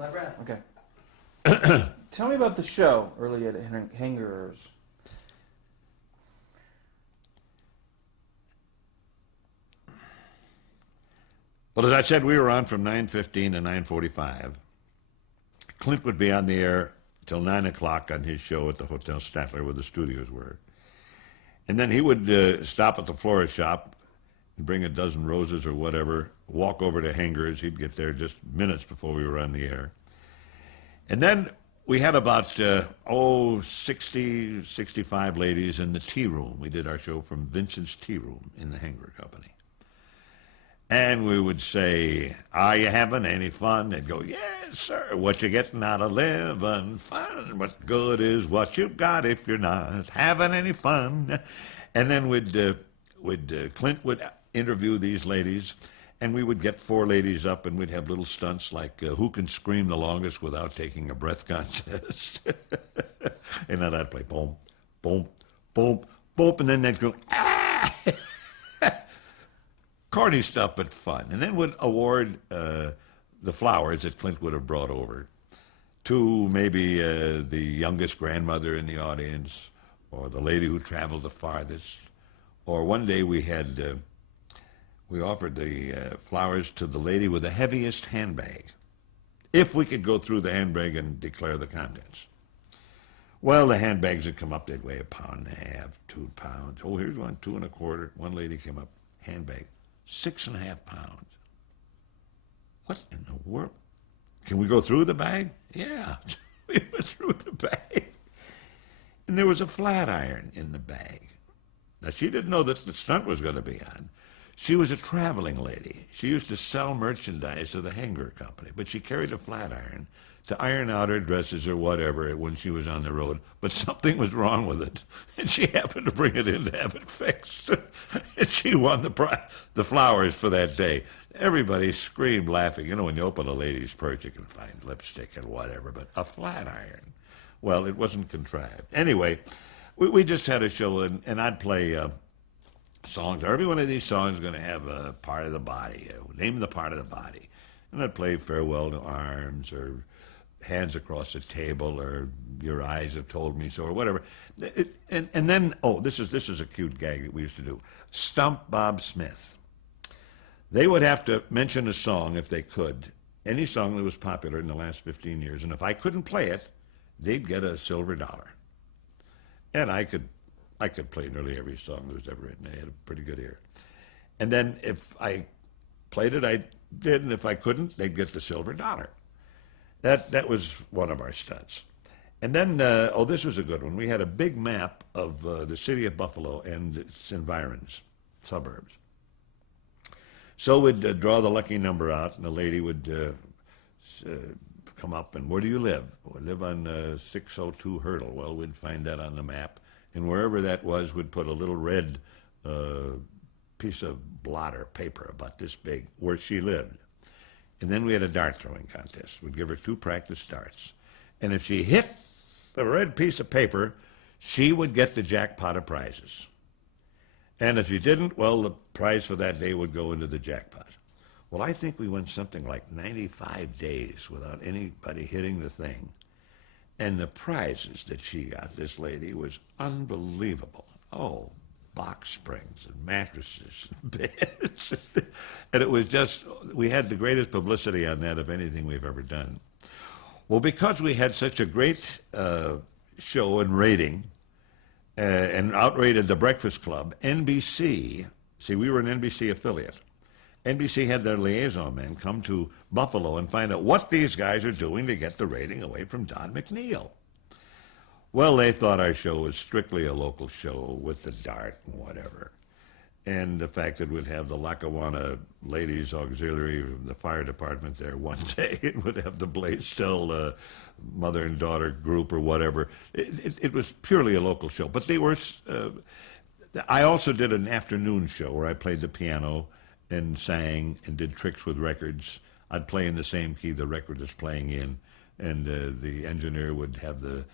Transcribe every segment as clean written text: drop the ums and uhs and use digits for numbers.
My breath. Okay. Tell me about the show early at Hangers. Well, as I said, we were on from 9:15 to 9:45. Clint would be on the air till 9 o'clock on his show at the Hotel Statler where the studios were. And then he would stop at the florist shop and bring a dozen roses or whatever, walk over to Hangers. He'd get there just minutes before we were on the air. And then we had about, 60, 65 ladies in the tea room. We did our show from Vincent's Tea Room in the Hanger Company. And we would say, are you having any fun? They'd go, yes, sir. What you getting out of living? Fun. What good is what you got if you're not having any fun? And then Clint would interview these ladies, and we would get 4 ladies up, and we'd have little stunts like who can scream the longest without taking a breath contest. And then I'd play boom, boom, boom, boom, and then they'd go, ah! Corny stuff, but fun. And then would award the flowers that Clint would have brought over to maybe the youngest grandmother in the audience, or the lady who traveled the farthest. Or one day we offered the flowers to the lady with the heaviest handbag, if we could go through the handbag and declare the contents. Well, the handbags would come up, they'd weigh 1.5 pounds, 2 pounds. Oh, here's one, 2 1/4. One lady came up, handbag, 6.5 pounds. What in the world? Can we go through the bag? Yeah, we went through the bag. And there was a flat iron in the bag. Now, she didn't know that the stunt was going to be on. She was a traveling lady. She used to sell merchandise to the Hanger Company, but she carried a flat iron to iron out her dresses or whatever when she was on the road, but something was wrong with it, and she happened to bring it in to have it fixed. And she won the flowers for that day. Everybody screamed laughing. You know, when you open a lady's purse, you can find lipstick and whatever, but a flat iron, well, it wasn't contrived. Anyway, we just had a show, and I'd play songs. Every one of these songs is going to have a part of the body. Name the part of the body. And I'd play Farewell to Arms, or Hands Across the Table, or Your Eyes Have Told Me So, or whatever. And then, this is a cute gag that we used to do. Stump Bob Smith. They would have to mention a song, if they could, any song that was popular in the last 15 years, and if I couldn't play it, they'd get a silver dollar. And I could play nearly every song that was ever written. I had a pretty good ear. And then if I played it, I did, and if I couldn't, they'd get the silver dollar. That was one of our stunts. And then, this was a good one. We had a big map of the city of Buffalo and its environs, suburbs. So we'd draw the lucky number out, and the lady would come up, and where do you live? We live on 602 Hurdle. Well, we'd find that on the map, and wherever that was, we'd put a little red piece of blotter paper about this big where she lived. And then we had a dart throwing contest. We'd give her 2 practice darts. And if she hit the red piece of paper, she would get the jackpot of prizes. And if she didn't, well, the prize for that day would go into the jackpot. Well, I think we went something like 95 days without anybody hitting the thing. And the prizes that she got, this lady, was unbelievable. Oh, box springs and mattresses and beds. And it was just, we had the greatest publicity on that of anything we've ever done. Well, because we had such a great show and rating, and outrated the Breakfast Club, NBC, see, we were an NBC affiliate. NBC had their liaison men come to Buffalo and find out what these guys are doing to get the rating away from Don McNeil. Well, they thought our show was strictly a local show with the dart and whatever. And the fact that we'd have the Lackawanna Ladies Auxiliary, the fire department there one day, it would have the Blaisdell mother and daughter group or whatever. It was purely a local show. But they were, I also did an afternoon show where I played the piano and sang and did tricks with records. I'd play in the same key the record is playing in, and the engineer would have the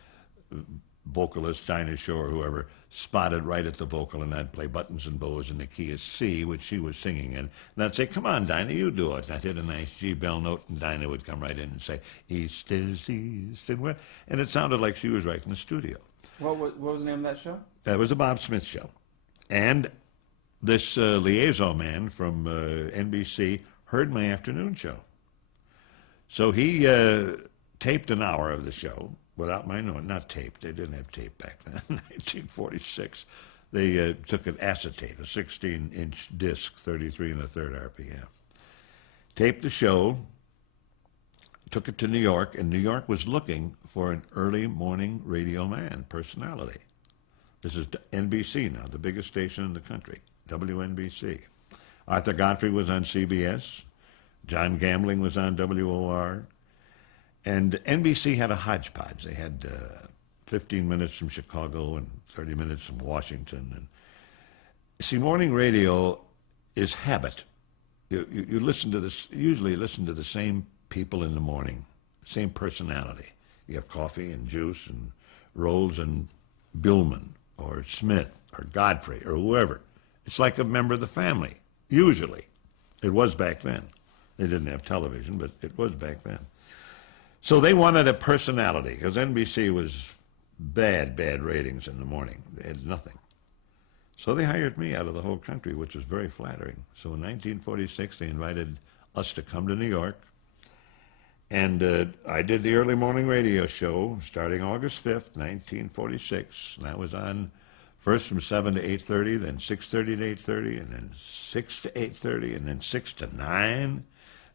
vocalist, Dinah Shore, whoever, spotted right at the vocal, and I'd play Buttons and Bows in the key of C, which she was singing in. And I'd say, come on, Dinah, you do it. And I'd hit a nice G bell note, and Dinah would come right in and say, East is East and West. And it sounded like she was right in the studio. What was the name of that show? That was a Bob Smith show. And this liaison man from NBC heard my afternoon show. So he taped an hour of the show without my knowing. Not taped. They didn't have tape back then. 1946. They took an acetate, a 16-inch disc, 33 1/3 RPM. Taped the show, took it to New York, and New York was looking for an early morning radio man personality. This is NBC now, the biggest station in the country, WNBC. Arthur Godfrey was on CBS. John Gambling was on WOR. And NBC had a hodgepodge. They had 15 minutes from Chicago and 30 minutes from Washington. And see, morning radio is habit. You listen to this, usually listen to the same people in the morning, same personality. You have coffee and juice and Rolls and Billman or Smith or Godfrey or whoever. It's like a member of the family, usually. It was back then. They didn't have television, but it was back then. So they wanted a personality, because NBC was bad ratings in the morning. They had nothing. So they hired me out of the whole country, which was very flattering. So in 1946, they invited us to come to New York. And I did the early morning radio show starting August 5th, 1946. And that was on first from 7 to 8:30, then 6:30 to 8:30, and then 6 to 8:30, and then 6 to 9.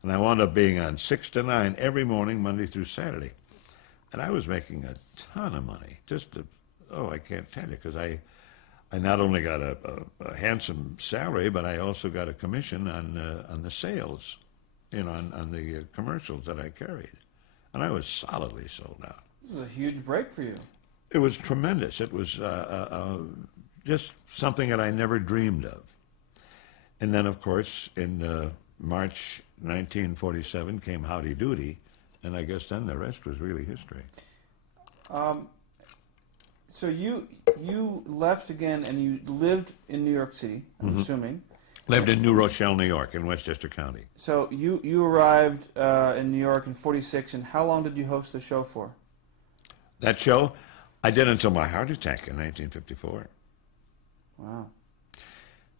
And I wound up being on 6 to 9 every morning, Monday through Saturday. And I was making a ton of money. I can't tell you, because I not only got a handsome salary, but I also got a commission on the sales, on the commercials that I carried. And I was solidly sold out. This is a huge break for you. It was tremendous. It was just something that I never dreamed of. And then, of course, in March 1947 came Howdy Doody, and I guess then the rest was really history. So you left again, and you lived in New York City, I'm assuming. Lived in New Rochelle, New York, in Westchester County. So you arrived in New York in '46, and how long did you host the show for? That show, I did until my heart attack in 1954. Wow.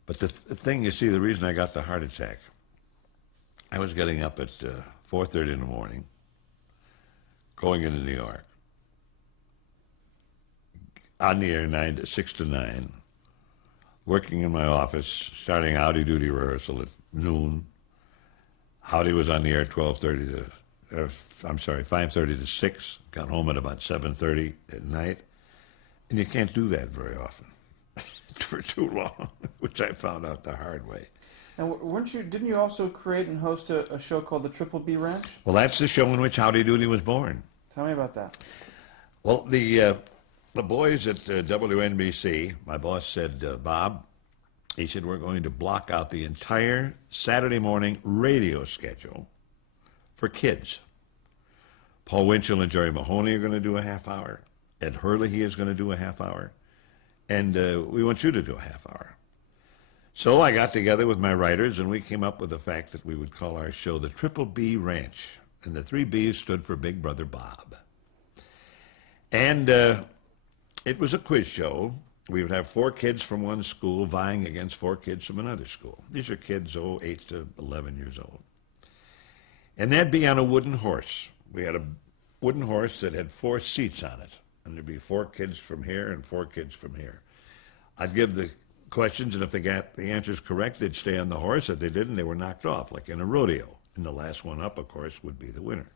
But the thing, you see, the reason I got the heart attack, I was getting up at 4:30 in the morning, going into New York, on the air 6 to 9, working in my office, starting Howdy Doody rehearsal at noon. Howdy was on the air 5:30 to 6, got home at about 7:30 at night. And you can't do that very often for too long, which I found out the hard way. And didn't you also create and host a show called the Triple B Ranch? Well, that's the show in which Howdy Doody was born. Tell me about that. Well, the boys at WNBC, my boss said, Bob, he said, we're going to block out the entire Saturday morning radio schedule for kids. Paul Winchell and Jerry Mahoney are going to do a half hour. Ed Hurley is going to do a half hour. And we want you to do a half hour. So I got together with my writers, and we came up with the fact that we would call our show the Triple B Ranch. And the 3 B's stood for Big Brother Bob. And it was a quiz show. We would have 4 kids from one school vying against 4 kids from another school. These are kids, 8 to 11 years old. And they'd be on a wooden horse. We had a wooden horse that had 4 seats on it. And there'd be 4 kids from here and 4 kids from here. I'd give the questions, and if they got the answers correct, they'd stay on the horse. If they didn't, they were knocked off, like in a rodeo. And the last one up, of course, would be the winner.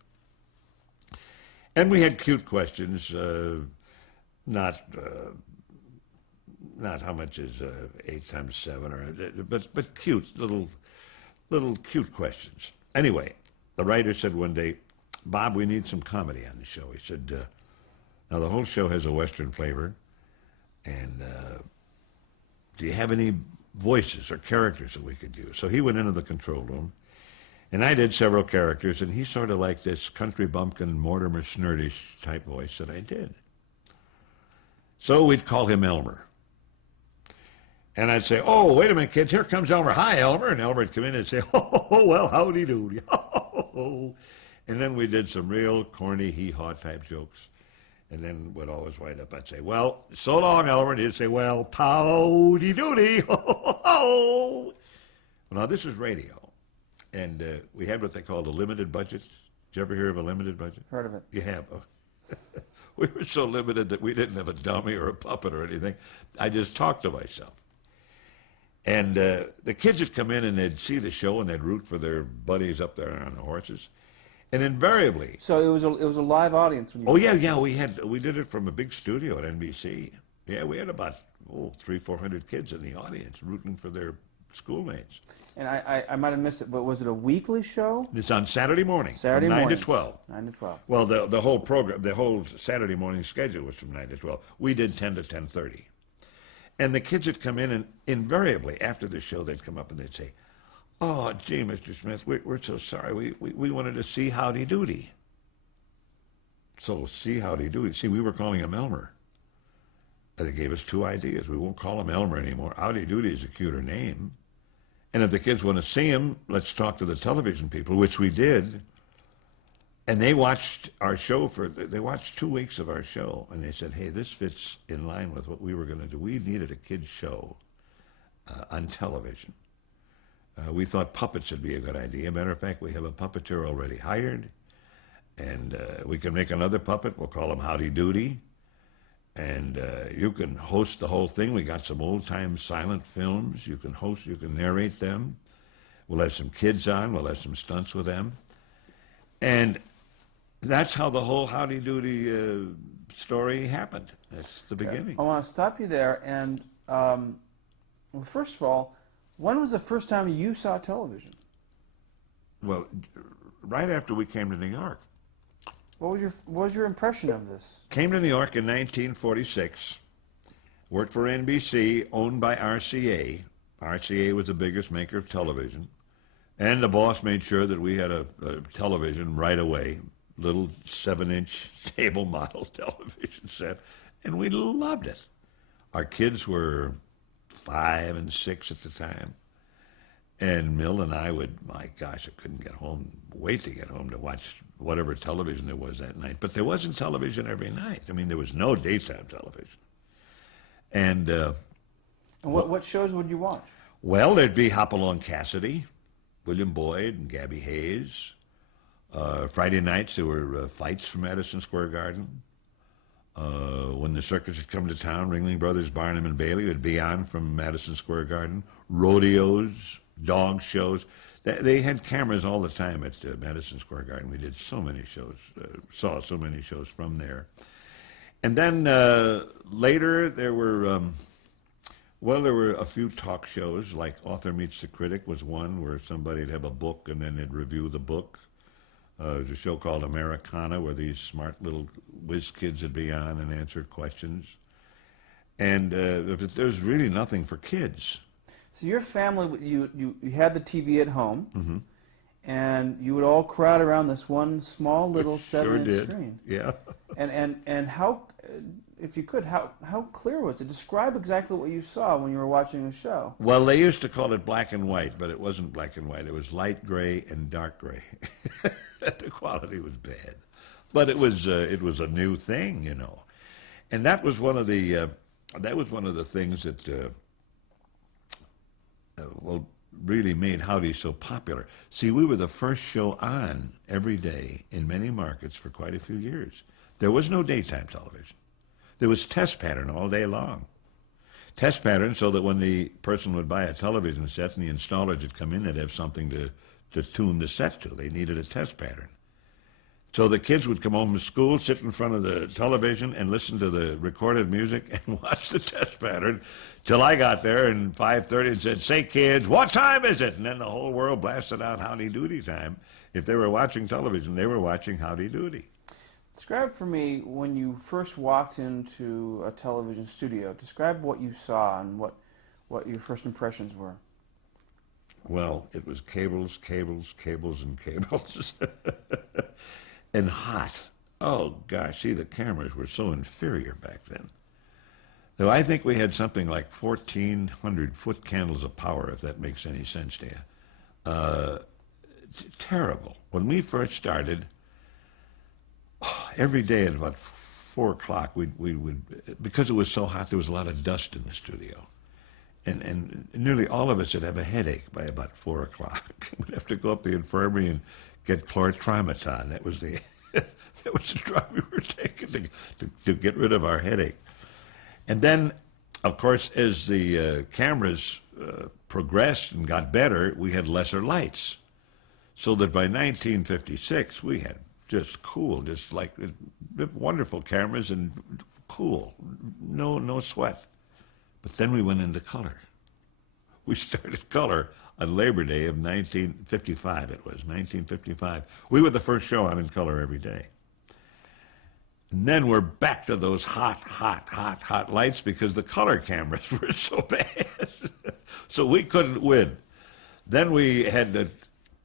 And we had cute questions, not how much is 8 times 7, but cute, little cute questions. Anyway, the writer said one day, Bob, we need some comedy on the show. He said, now the whole show has a Western flavor, and do you have any voices or characters that we could use? So he went into the control room, and I did several characters, and he sort of like this country bumpkin Mortimer Snurdish type voice that I did. So we'd call him Elmer. And I'd say, oh, wait a minute, kids, here comes Elmer. Hi, Elmer. And Elmer would come in and say, oh, well, howdy doody. And then we did some real corny hee-haw type jokes. And then would always wind up, I'd say, well, so long, Elmer. And he'd say, well, howdy doody. Now, this is radio. And we had what they called a limited budget. Did you ever hear of a limited budget? Heard of it. You have. We were so limited that we didn't have a dummy or a puppet or anything. I just talked to myself. And the kids would come in and they'd see the show and they'd root for their buddies up there on the horses. And invariably... So it was a live audience when you... Oh, yeah, we did it from a big studio at NBC. Yeah, we had about 300-400 kids in the audience rooting for their schoolmates. And I might have missed it, but was it a weekly show? It's on Saturday morning. Saturday from 9 morning. to 12. 9 to 12. Well, the whole program, the whole Saturday morning schedule was from 9 to 12. We did 10 to 10:30. And the kids would come in, and invariably, after the show, they'd come up and they'd say, oh, gee, Mr. Smith, we're so sorry. We wanted to see Howdy Doody. So, see Howdy Doody. See, we were calling him Elmer. And they gave us two ideas. We won't call him Elmer anymore. Howdy Doody is a cuter name. And if the kids want to see him, let's talk to the television people, which we did. And they watched our show they watched 2 weeks of our show, and they said, hey, this fits in line with what we were going to do. We needed a kid's show on television. We thought puppets would be a good idea. Matter of fact, we have a puppeteer already hired, and we can make another puppet. We'll call him Howdy Doody. And you can host the whole thing. We got some old-time silent films. You can narrate them. We'll have some kids on. We'll have some stunts with them. And that's how the whole Howdy Doody story happened. That's the beginning. I want to stop you there. And, well, first of all, when was the first time you saw television? Well, right after we came to New York. What was your impression of this? Came to New York in 1946. Worked for NBC, owned by RCA. RCA was the biggest maker of television. And the boss made sure that we had a television right away, little 7-inch table model television set, and we loved it. Our kids were 5 and 6 at the time, and Mill and I my gosh, I couldn't wait to get home to watch whatever television there was that night. But there wasn't television every night. I mean, there was no daytime television. And what shows would you watch? Well, there'd be Hopalong Cassidy, William Boyd and Gabby Hayes. Friday nights there were fights from Madison Square Garden. When the circus had come to town, Ringling Brothers, Barnum and Bailey would be on from Madison Square Garden. Rodeos, dog shows. They had cameras all the time at Madison Square Garden. We did so many shows, saw so many shows from there. And then later there were... there were a few talk shows, like Author Meets the Critic was one, where somebody'd have a book and then they'd review the book. There's a show called Americana, where these smart little whiz kids would be on and answer questions. And there was really nothing for kids. So your family, you had the TV at home, Mm-hmm. and you would all crowd around this one small little 7-inch screen. Yeah. And how... if you could, how clear was it? Describe exactly what you saw when you were watching the show. Well, they used to call it black and white, but it wasn't black and white. It was light gray and dark gray. The quality was bad, but it was a new thing, you know, and that was one of the things that really made Howdy so popular. See, we were the first show on every day in many markets for quite a few years. There was no daytime television. There was test pattern all day long. Test pattern so that when the person would buy a television set and the installers would come in, they'd have something to tune the set to. They needed a test pattern. So the kids would come home from school, sit in front of the television and listen to the recorded music and watch the test pattern till I got there in 5:30 and said, say kids, what time is it? And then the whole world blasted out Howdy Doody time. If they were watching television, they were watching Howdy Doody. Describe for me, when you first walked into a television studio, describe what you saw and what your first impressions were. Well, it was cables, cables, cables, and cables. And hot. Oh, gosh, see, the cameras were so inferior back then. Though I think we had something like 1,400 foot candles of power, if that makes any sense to you. Terrible. When we first started, every day at about 4 o'clock, we would, because it was so hot, there was a lot of dust in the studio. And nearly all of us would have a headache by about 4 o'clock. We'd have to go up to the infirmary and get chlortrimeton. That was the that was the drug we were taking to get rid of our headache. And then, of course, as the cameras progressed and got better, we had lesser lights. So that by 1956, we had just cool, just like wonderful cameras and cool, no sweat. But then we went into color. We started color on Labor Day of 1955, it was, 1955. We were the first show on in color every day. And then we're back to those hot lights because the color cameras were so bad. So we couldn't win. Then we had the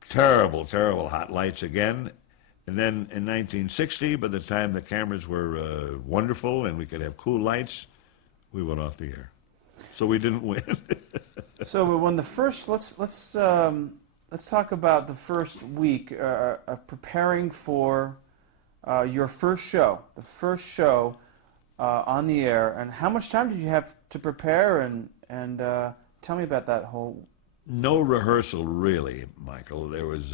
terrible hot lights again. And then in 1960, by the time the cameras were wonderful and we could have cool lights, we went off the air. So we didn't win. So when the first, let's talk about the first week of preparing for your first show, the first show on the air, and how much time did you have to prepare? And tell me about that whole. No rehearsal, really, Michael. There was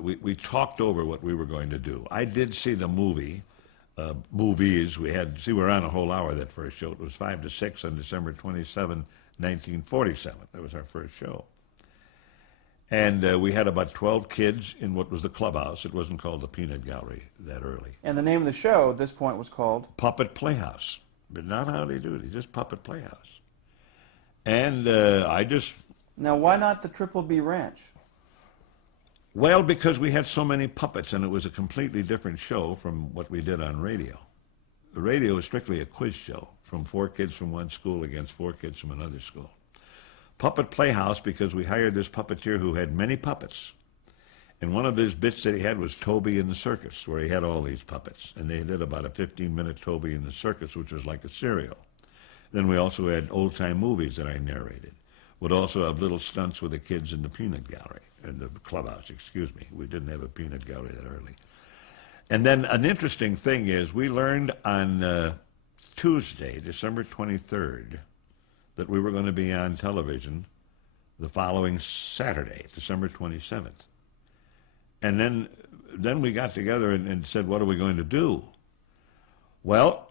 we talked over what we were going to do. I did see the movies. We were on a whole hour that first show. It was 5 to 6 on December 27, 1947. That was our first show. And we had about 12 kids in what was the clubhouse. It wasn't called the Peanut Gallery that early. And the name of the show at this point was called? Puppet Playhouse. But not Howdy Doody, just Puppet Playhouse. And I just... Now, why not the Triple B Ranch? Well, because we had so many puppets, and it was a completely different show from what we did on radio. The radio was strictly a quiz show, from 4 kids from one school against 4 kids from another school. Puppet Playhouse, because we hired this puppeteer who had many puppets. And one of his bits that he had was Toby in the Circus, where he had all these puppets. And they did about a 15-minute Toby in the Circus, which was like a serial. Then we also had old-time movies that I narrated. Would also have little stunts with the kids in the Peanut Gallery, in the clubhouse, excuse me. We didn't have a Peanut Gallery that early. And then an interesting thing is we learned on Tuesday, December 23rd, that we were going to be on television the following Saturday, December 27th. And then we got together and said, what are we going to do? Well,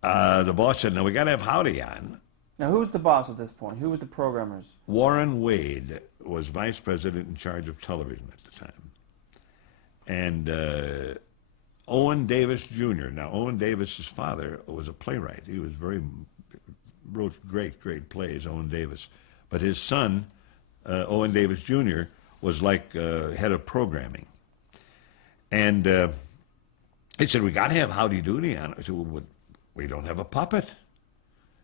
the boss said, no, we got to have Howdy on. Now, who was the boss at this point? Who were the programmers? Warren Wade was vice president in charge of television at the time. And Owen Davis Jr. Now, Owen Davis's father was a playwright. He was wrote great plays, Owen Davis. But his son, Owen Davis Jr., was like head of programming. And he said, we got to have Howdy Doody on. I said, well, we don't have a puppet.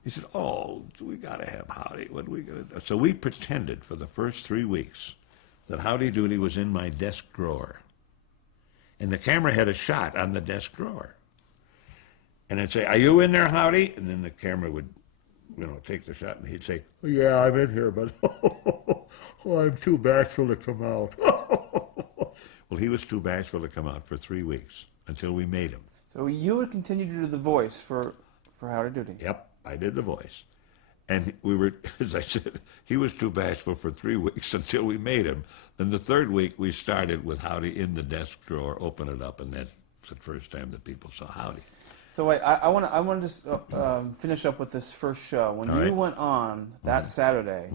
He said, oh, we got to have Howdy. What are we going to do? So we pretended for the first 3 weeks that Howdy Doody was in my desk drawer. And the camera had a shot on the desk drawer. And I'd say, are you in there, Howdy? And then the camera would, take the shot, and he'd say, yeah, I'm in here, but I'm too bashful to come out. Well, he was too bashful to come out for 3 weeks until we made him. So you would continue to do the voice for Howdy Doody? Yep. I did the voice. And we were, as I said, he was too bashful for 3 weeks until we made him. Then the third week, we started with Howdy in the desk drawer, open it up, and that's the first time that people saw Howdy. So wait, I want to just finish up with this first show. When you went on that Saturday,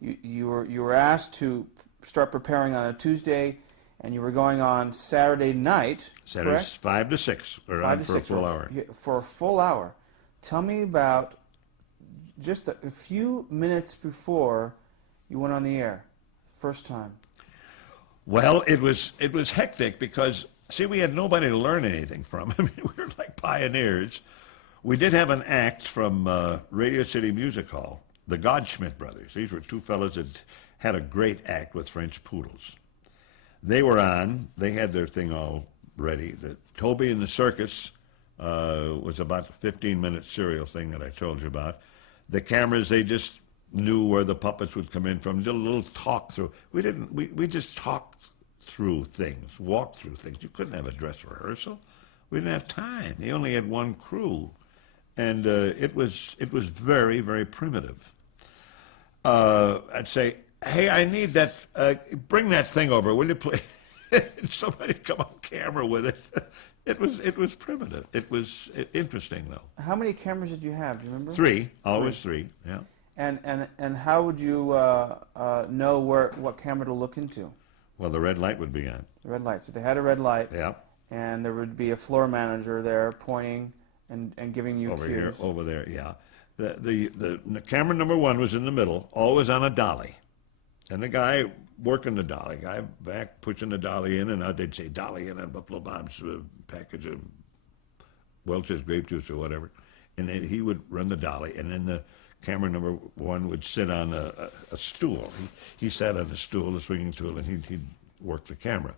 you were asked to start preparing on a Tuesday, and you were going on Saturday night, Saturday, correct? 5 to 6, or on for a full hour. For a full hour. Tell me about just a few minutes before you went on the air, first time. Well, it was hectic because, see, we had nobody to learn anything from. I mean, we were like pioneers. We did have an act from Radio City Music Hall, the Godschmidt brothers. These were 2 fellows that had a great act with French poodles. They were on. They had their thing all ready. The Toby in the Circus was about a 15-minute serial thing that I told you about. The cameras, they just knew where the puppets would come in from. Did a little talk through. We just talked through things, walked through things. You couldn't have a dress rehearsal. We didn't have time. They only had one crew, and it was very, very primitive. I'd say, hey, I need that. Bring that thing over, will you, please? Somebody come on camera with it. It was primitive. It was interesting, though. How many cameras did you have? Do you remember? Three, always three. Yeah. And how would you know what camera to look into? Well, the red light would be on. The red light. So they had a red light. Yeah. And there would be a floor manager there pointing and giving you over cues. Here, over there. Yeah. The camera number one was in the middle, always on a dolly, and the guy working the dolly, guy back pushing the dolly in and out. They'd say dolly in on Buffalo Bob's package of Welch's grape juice or whatever, and then he would run the dolly, and then the camera number one would sit on a stool. He sat on a stool, a swinging stool, and he'd work the camera.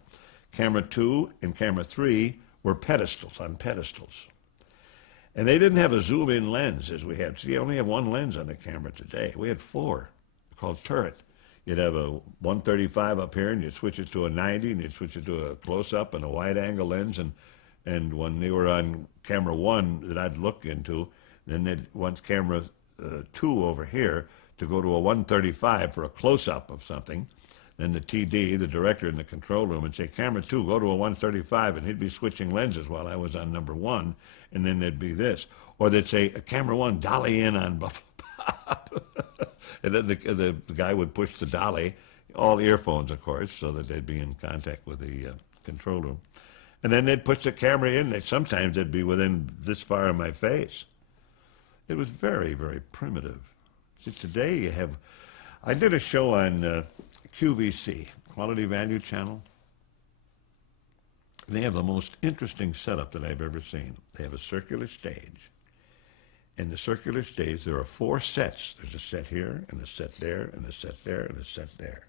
Camera 2 and camera 3 were pedestals, on pedestals. And they didn't have a zoom-in lens as we have. See, you only have one lens on the camera today. We had 4, called turret. You'd have a 135 up here, and you'd switch it to a 90, and you'd switch it to a close-up and a wide-angle lens. And when they were on camera 1 that I'd look into, then they'd want camera 2 over here to go to a 135 for a close-up of something. Then the TD, the director in the control room, would say, camera 2, go to a 135, and he'd be switching lenses while I was on number 1, and then there'd be this. Or they'd say, camera 1, dolly in on Buffalo Bob. And then the guy would push the dolly, all earphones, of course, so that they'd be in contact with the control room. And then they'd push the camera in. Sometimes they'd be within this far of my face. It was very, very primitive. See, today you have... I did a show on... QVC, Quality Value Channel. They have the most interesting setup that I've ever seen. They have a circular stage. In the circular stage, there are 4 sets. There's a set here, and a set there, and a set there, and a set there.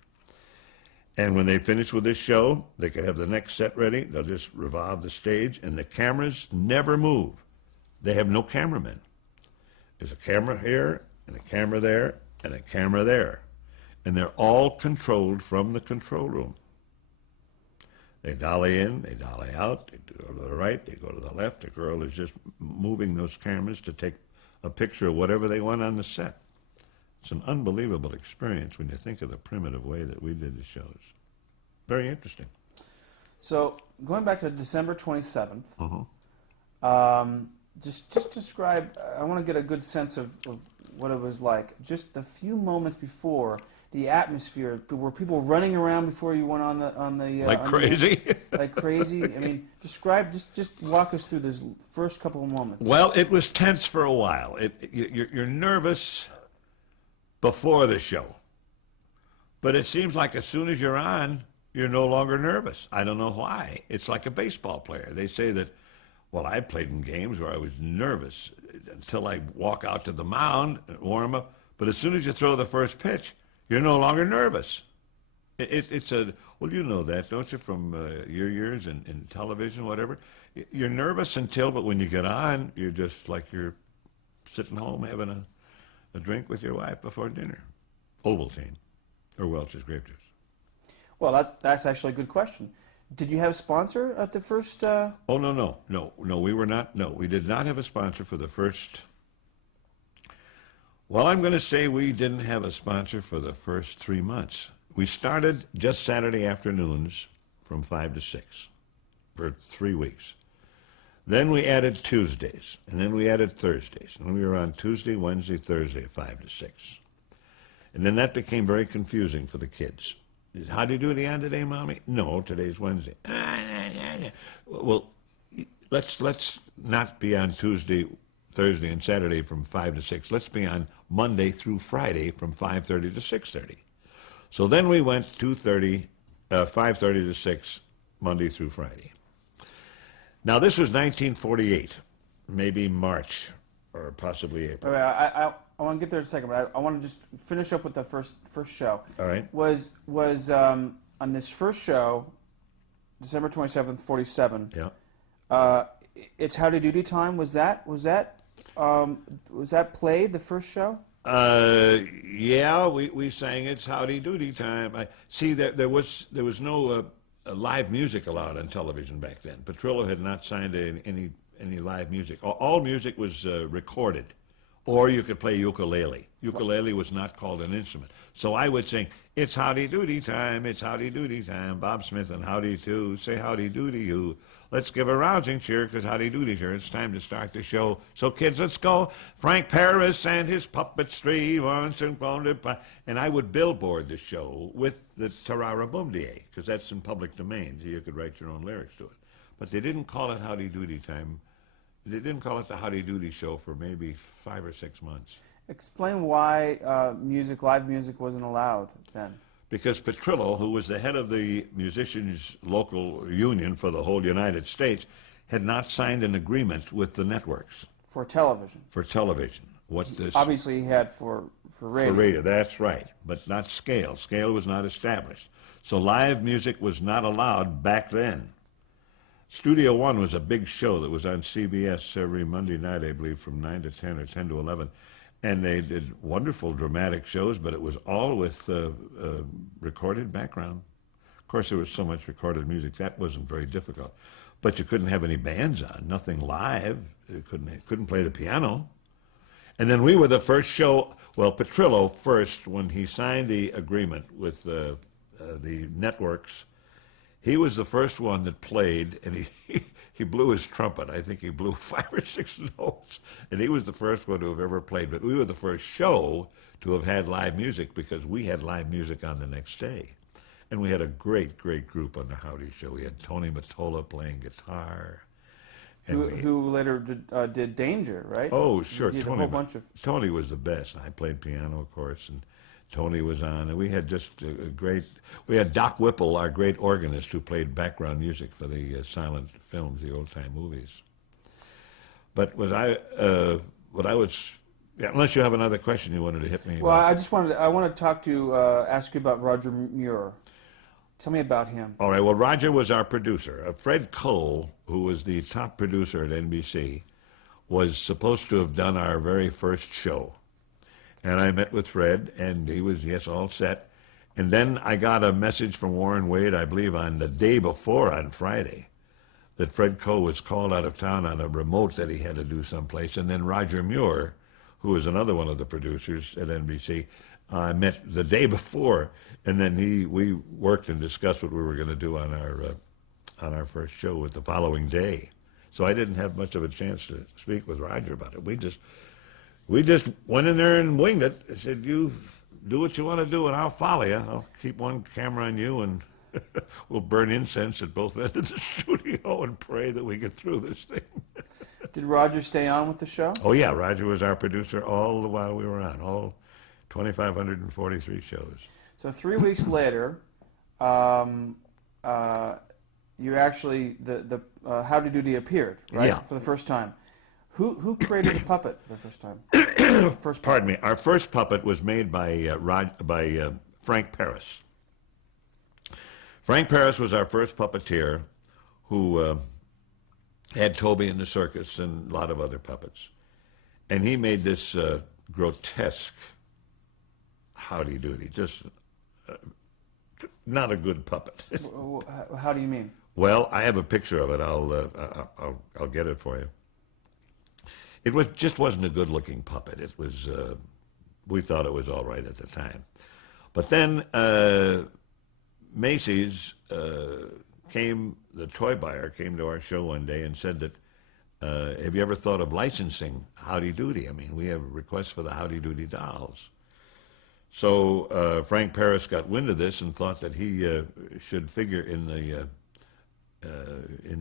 And when they finish with this show, they can have the next set ready. They'll just revolve the stage, and the cameras never move. They have no cameramen. There's a camera here, and a camera there, and a camera there. And they're all controlled from the control room. They dolly in, they dolly out, they go to the right, they go to the left. The girl is just moving those cameras to take a picture of whatever they want on the set. It's an unbelievable experience when you think of the primitive way that we did the shows. Very interesting. So going back to December 27th, just describe, I want to get a good sense of what it was like. Just a few moments before, the atmosphere, were people running around before you went on the like crazy? Like crazy? I mean, describe, just walk us through those first couple of moments. Well, it was tense for a while. You're nervous before the show. But it seems like as soon as you're on, you're no longer nervous. I don't know why. It's like a baseball player. They say that, well, I played in games where I was nervous until I walk out to the mound and warm up. But as soon as you throw the first pitch, you're no longer nervous. Well, you know that, don't you, from your years in television, whatever. You're nervous but when you get on, you're just like you're sitting home having a drink with your wife before dinner. Ovaltine or Welch's grape juice. Well, that's actually a good question. Did you have a sponsor at the first? Oh, no, we were not. No, we did not have a sponsor for the first. Well, I'm going to say we didn't have a sponsor for the first 3 months. We started just Saturday afternoons from 5 to 6 for 3 weeks. Then we added Tuesdays, and then we added Thursdays. And we were on Tuesday, Wednesday, Thursday, 5 to 6. And then that became very confusing for the kids. How do you do it on today, Mommy? No, today's Wednesday. Well, let's not be on Tuesday, Thursday, and Saturday from 5 to 6. Let's be on Monday through Friday from 5:30 to 6:30. So then we went 5:30 to 6, Monday through Friday. Now, this was 1948, maybe March or possibly April. All right, I want to get there in a second, but I want to just finish up with the first show. All right. Was on this first show, December 27th, 47. Yeah. It's Howdy Doody Time. Was that played the first show? Yeah, we sang It's Howdy Doody Time. See, there was no live music allowed on television back then. Petrillo had not signed any live music. All music was recorded, or you could play ukulele. Ukulele was not called an instrument. So I would sing, it's Howdy Doody Time, it's Howdy Doody Time, Bob Smith and Howdy too, say Howdy Doody you. Let's give a rousing cheer, because Howdy Doody here. It's time to start the show. So kids, let's go. Frank Paris and his puppets three, and I would billboard the show with the Tarara Boom Die, because that's in public domain, so you could write your own lyrics to it. But they didn't call it Howdy Doody Time. They didn't call it the Howdy Doody Show for maybe 5 or 6 months. Explain why live music wasn't allowed then. Because Petrillo, who was the head of the musicians' local union for the whole United States, had not signed an agreement with the networks. For television. For television. Obviously he had for radio. For radio, that's right, but not scale. Scale was not established. So live music was not allowed back then. Studio One was a big show that was on CBS every Monday night, I believe, from 9 to 10 or 10 to 11. And they did wonderful dramatic shows, but it was all with recorded background. Of course, there was so much recorded music, that wasn't very difficult. But you couldn't have any bands on, nothing live. You couldn't play the piano. And then we were the first show, well, Petrillo first, when he signed the agreement with the networks, he was the first one that played, and he blew his trumpet. I think he blew 5 or 6 notes, and he was the first one to have ever played. But we were the first show to have had live music, because we had live music on the next day. And we had a great, great group on the Howdy Show. We had Tony Mottola playing guitar. Who later did Danger, right? Oh, sure. He did a whole bunch of... Tony was the best. I played piano, of course, and Tony was on, and we had just a great... We had Doc Whipple, our great organist, who played background music for the silent films, the old-time movies. But unless you have another question you wanted to hit me Well, about. I want to ask you about Roger Muir. Tell me about him. All right, well, Roger was our producer. Fred Cole, who was the top producer at NBC, was supposed to have done our very first show. And I met with Fred, and he was, yes, all set. And then I got a message from Warren Wade, I believe on the day before, on Friday, that Fred Cole was called out of town on a remote that he had to do someplace. And then Roger Muir, who was another one of the producers at NBC, I met the day before, and then we worked and discussed what we were going to do on our first show with the following day. So I didn't have much of a chance to speak with Roger about it. We just went in there and winged it. I said, you do what you want to do, and I'll follow you. I'll keep one camera on you, and we'll burn incense at both ends of the studio and pray that we get through this thing. Did Roger stay on with the show? Oh, yeah. Roger was our producer all the while we were on, all 2,543 shows. So 3 weeks later, you actually, the Howdy Doody appeared, right? Yeah. For the first time. Who created the puppet for the first time? Pardon me. Our first puppet was made by Frank Paris. Frank Paris was our first puppeteer, who had Toby in the Circus and a lot of other puppets. And he made this grotesque Howdy Doody, just not a good puppet. How do you mean? Well, I have a picture of it. I'll get it for you. It just wasn't a good-looking puppet. It was we thought it was all right at the time, but then Macy's the toy buyer came to our show one day and said that, have you ever thought of licensing Howdy Doody? I mean, we have requests for the Howdy Doody dolls. So Frank Paris got wind of this and thought that he should figure in the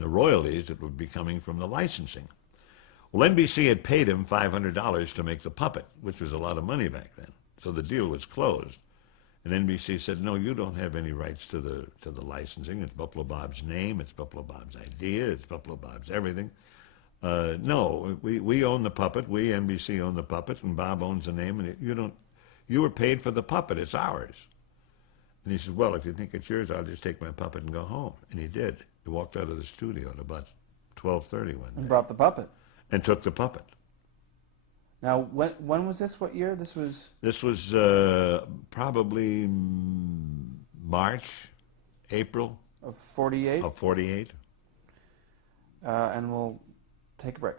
royalties that would be coming from the licensing. Well, NBC had paid him $500 to make the puppet, which was a lot of money back then. So the deal was closed. And NBC said, no, you don't have any rights to the licensing. It's Buffalo Bob's name. It's Buffalo Bob's idea. It's Buffalo Bob's everything. No, we own the puppet. We, NBC, own the puppet, and Bob owns the name. And you were paid for the puppet. It's ours. And he said, well, if you think it's yours, I'll just take my puppet and go home. And he did. He walked out of the studio in about 12:30 one And day, brought the puppet. and took the puppet. Now, when was this? What year? This was This was probably March, April of 48. of '48. And we'll take a break.